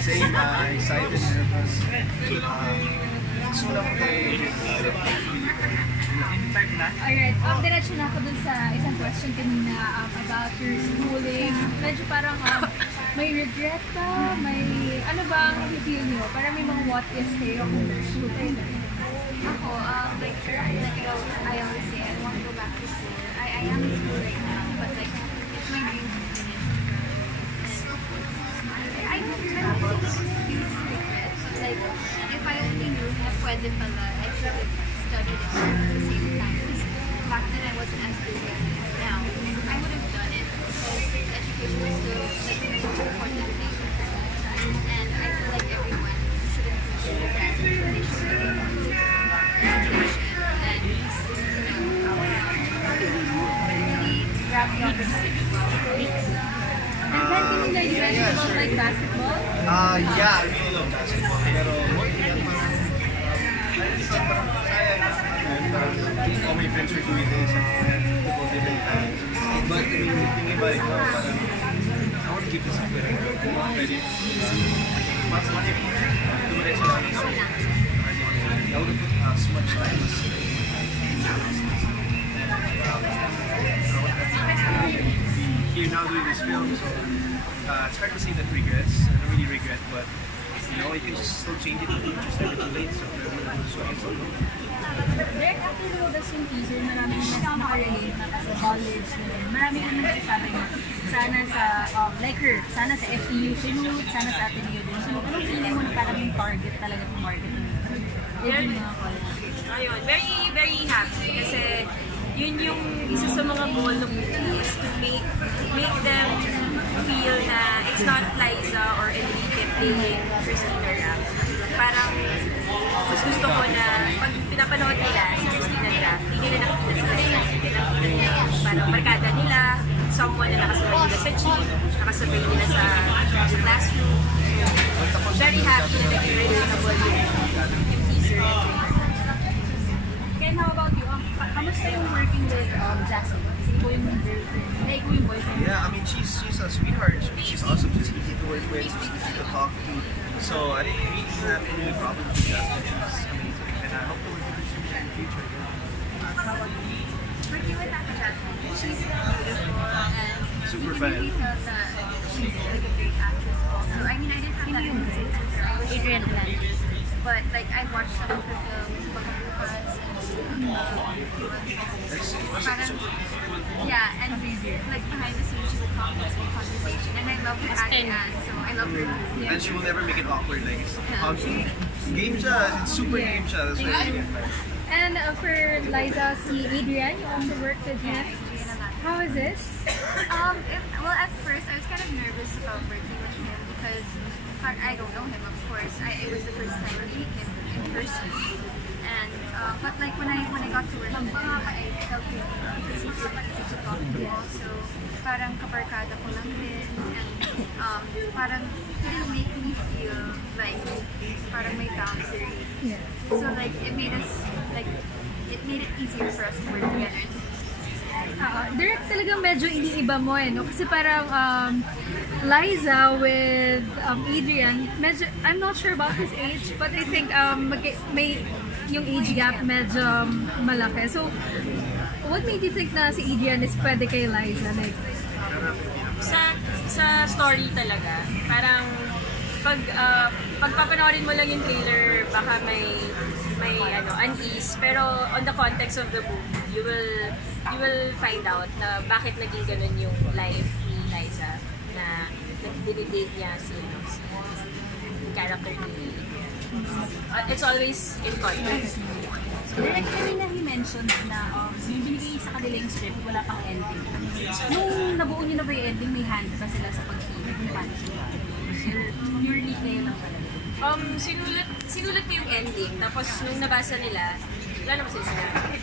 Same, excited, nervous. Soon ako Alright, diretso na ako dun sa isang question kanina about your schooling. Medyo parang may regret ka? May ano ba ang feel nyo? Parang may mga what ifs kayo kung school kayo. Ako, like I always say, I want to go back to school. I am in school right now, but like, it's my dream to finish. And I don't think it's huge regret, but like, if I only knew na pwede pala, I should have studied it at the same time. Back then I wasn't as busy as I am now. I would have done it because education is still like the most important thing. And I feel like everyone shouldn't consider that they should really education and really wrap it up in weeks. And then, can you guys about like basketball? Yeah, I really love basketball. Pero, all my friends are doing this different times. But thinking about it now, parang I want to keep this up there. Ready? Mas money, dumiretso lang. I would have put as much time as here now doing this film, so it's hard to say that regrets. I don't really regret, but you know, you can just still change it in the future. It's never too late, so Direct after lumabas yung teaser, maraming nakarelate na sa college. Maraming nagsasabi na sana sa, like her, sana sa FTU sinunod, sana sa Ateneo din. So, anong feeling mo na parang yung target talaga ng marketing? Ayun, very, very happy kasi yun yung isa sa mga goal ng movie is to make them feel na it's not Liza or Enrique playing Christina Raff. Parang mas gusto ko na pag pinapanood nila si Christina Raff, hindi nila nakikita sa Liza. Nakikita nila parang barkada nila, someone na nakasabay nila sa gym, nakasabay nila sa classroom. Very happy na naging relatable yung teaser. Ken, how about you? Kamusta yung working with Jasmine? Kasi ikaw yung girlfriend. Ikaw yung boyfriend. yeah, I mean, she's a sweetheart. She's awesome. She's easy to work with. She's easy to talk to. So I didn't really have any problems with Jasmine. She's amazing, and I hope to work with her in the future. Working with Ate Jasmine, she's beautiful and Super you can fan. really tell that she's like a great actress also. I mean, I didn't have that insight with her. I was Adrian Blanch. but like I watched some of her films, Pagkabukas, parang, yeah, and like behind the scenes, she's a complex conversation, and I love her Ate Ann, so I love her. Yeah. And she will never make it awkward. Like it's game siya. It's super game siya. That's why I like it. And for Liza, si Adrian, you also worked with him. How is this? Well, at first I was kind of nervous about working with him because I don't know him, of course. It was the first time meeting him in person, and but like when I got to work with him, I felt really because he's really easy to talk to. Also, parang kabarkada ko lang din, and parang he didn't make me feel like parang may boundary. Yes. So like it made it easier for us to work together. Direct talagang medyo iniiba mo no? Kasi parang Liza with Adrian, medyo, I'm not sure about his age, but I think may yung age gap medyo malaki. So, what made you think na si Adrian is pwede kay Liza? Like, Sa story talaga, parang pag papanoorin mo lang yung trailer, baka may unease, pero on the context of the movie, you will find out na bakit naging ganun yung life ni Liza, na dinidate niya si character ni it's always in context. direct kanina he mentioned na yung binigay sa kanila yung script, wala pang ending. Nung nabuo niyo na ba yung ending, may hand pa sila sa pag-ibig ng purely kayo lang pala. Sinulat ko yung ending, tapos nung nabasa nila, wala naman sila sinabi.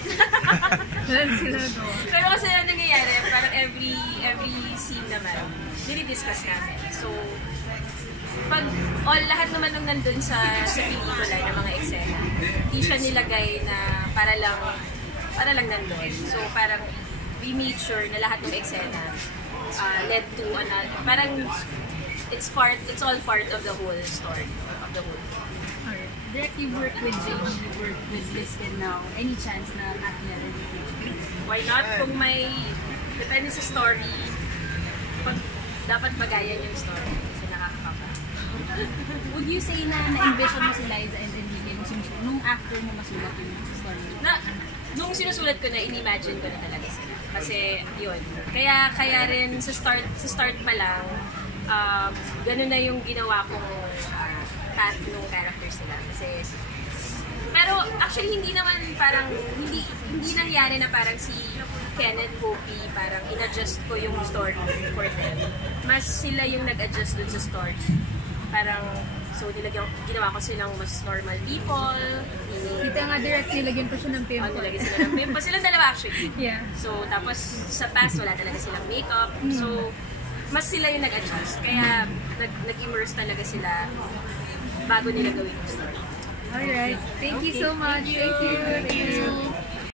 Pero kasi yung nangyayari, parang every scene naman, dinidiscuss namin. So, pag lahat naman nung nandun sa pelikula ng mga eksena, hindi siya nilagay na para lang nandun. So, parang we made sure na lahat ng eksena led to another, parang it's all part of the whole story, of the whole film. Alright. Direct, you work with Jamie, you work with Liston now. Any chance na act niya rin? Why not? Kung may, depende sa story, dapat magayan yung story kasi nakakakapa. Would you say na na-envision mo si Liza and Enrique nung after mo masulat yung story? Nung sinusulat ko na, in-imagine ko na talaga sila. Kasi, yun. Kaya rin sa start pa lang, ganun na yung ginawa kong path ng characters nila. Kasi, pero actually hindi naman parang, hindi nangyari na parang si Kenneth Hopi, parang in-adjust ko yung story for them. Mas sila yung nag-adjust dun sa story. Parang, so ginawa ko silang mas normal people. Kita nga direct nilagyan pa siya ng pimple. Nilagyan sila ng pimple. Silang dalawa actually. Yeah. So, tapos sa past, wala talaga silang makeup. So, mas sila yung nag-adjust. Kaya, nag-immerse talaga sila bago nila gawin yung story. Alright. Thank you so much. Thank you.